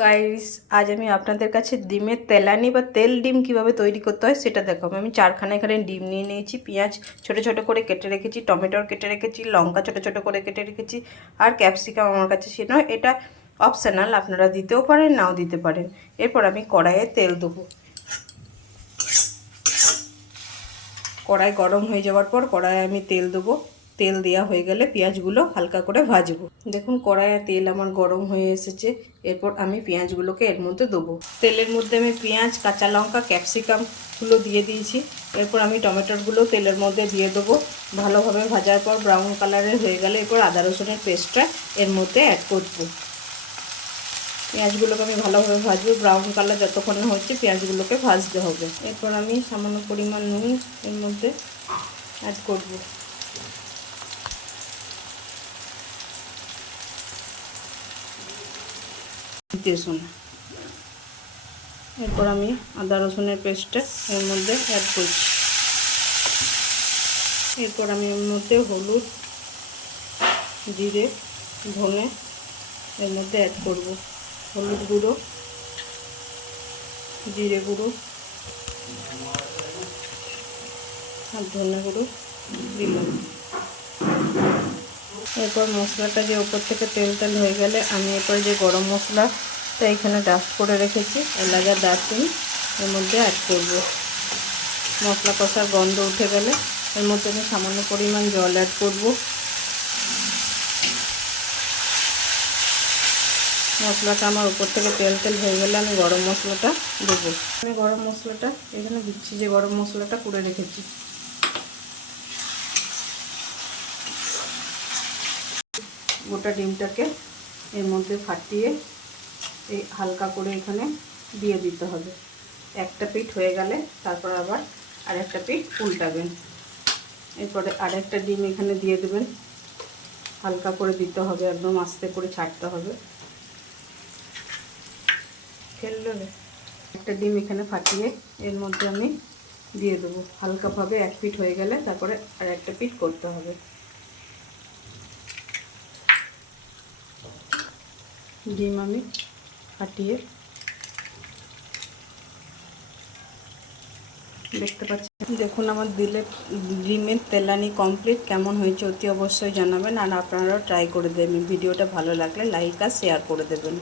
Guys আজ আমি আপনাদের কাছে ডিমের তেলানি বা তেল ডিম কীভাবে তৈরি করতে হয় সেটা দেখাবো। আমি চারখানা এখানে ডিম নিয়ে নিয়েছি, পেঁয়াজ ছোট ছোট করে কেটে রেখেছি, টমেটোর কেটে রেখেছি, লঙ্কা ছোট ছোট করে কেটে রেখেছি আর ক্যাপসিকাম আমার কাছে ছিল এটা অপশনাল আপনারা দিতেও পারেন, নাও দিতে পারেন। এরপর আমি কড়াইয়ে তেল দেবো। কড়াই গরম হয়ে যাওয়ার পর কড়াইয়ে আমি তেল দেবো। তেল দেওয়া হয়ে গেলে পেঁয়াজগুলো হালকা করে ভাজবো। দেখুন কড়াইয়ে তেল আমার গরম হয়ে এসেছে। এরপর আমি পেঁয়াজগুলোকে এর মধ্যে দেবো। তেলের মধ্যে আমি পেঁয়াজ, কাঁচা লঙ্কা, ক্যাপসিকামগুলো দিয়ে দিয়েছি। এরপর আমি টমেটোগুলো তেলের মধ্যে দিয়ে দেবো। ভালোভাবে ভাজার পর ব্রাউন কালারের হয়ে গেলে এরপর আদা রসুনের পেস্টটা এর মধ্যে অ্যাড করব। পেঁয়াজগুলোকে আমি ভালোভাবে ভাজবো। ব্রাউন কালার যতক্ষণ না হচ্ছে পেঁয়াজগুলোকে ভাজতে হবে। এরপর আমি সামান্য পরিমাণ নুন এর মধ্যে অ্যাড করব। শোনা এরপর আমি আদা রসুনের পেস্টটা এর মধ্যে অ্যাড করছি। এরপর আমি এর মধ্যে হলুদ, জিরে, ধনে এর মধ্যে অ্যাড করব। হলুদ গুঁড়ো, জিরে গুঁড়ো আর ধনে গুঁড়ো দিলাম। এরপর মশলাটা যে ওপর থেকে তেল তেল হয়ে গেলে আমি এরপর যে গরম মশলাটা এখানে ডাস্ট করে রেখেছি এলাকা দারচিনি এর মধ্যে অ্যাড করব। মশলা কষার গন্ধ উঠে গেলে এর মধ্যে আমি সামান্য পরিমাণ জল অ্যাড করব। মশলাটা আমার উপর থেকে তেল তেল হয়ে গেলে আমি গরম মশলাটা দেবো। আমি গরম মশলাটা এখানে দিচ্ছি, যে গরম মশলাটা করে রেখেছি। গোটা ডিমটাকে এর মধ্যে ফাটিয়ে এই হালকা করে এখানে দিয়ে দিতে হবে। একটা পিঠ হয়ে গেলে তারপর আবার আরেকটা পিঠ উল্টাবেন। এরপরে আরেকটা ডিম এখানে দিয়ে দেবেন। হালকা করে দিতে হবে, একদম আস্তে করে ছাড়তে হবে। খেললো একটা ডিম এখানে ফাটিয়ে এর মধ্যে আমি দিয়ে দেবো। হালকাভাবে এক পিঠ হয়ে গেলে তারপরে আর একটা পিঠ করতে হবে। ডিম আমি ফাটিয়ে দেখতে পাচ্ছি। দেখুন, আমার দিলে ডিমের তেলানি কমপ্লিট কেমন হয়েছে অতি অবশ্যই জানাবেন আর আপনারাও ট্রাই করে দেবেন। ভিডিওটা ভালো লাগলে লাইক আর শেয়ার করে দেবেন।